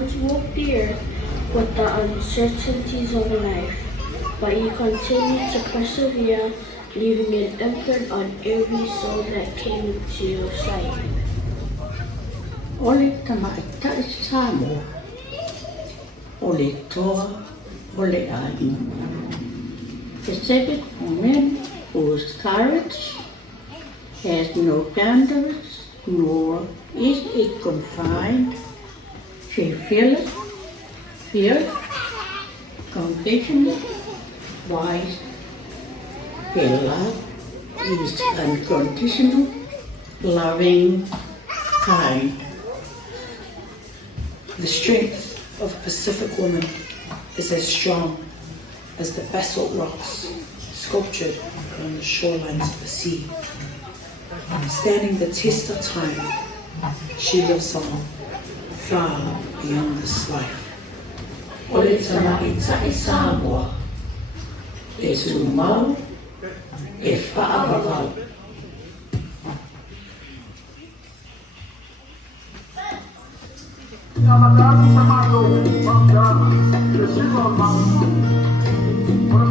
clouds walk the earth with the uncertainties of life, but you continue to persevere, leaving an imprint on every soul that came into your sight. Ole tamaita Samoa. Ole toa, ole Aiga. The seventh woman whose courage has no boundaries, nor is it confined. She feels, compassionate, wise. Her love is unconditional, loving, kind. The strength of a Pacific woman is as strong as the basalt rocks sculptured on the shorelines of the sea. Standing the test of time, she lives on far beyond this life. Ole tamaita Samoa. E tu mau, e whaavavau. Por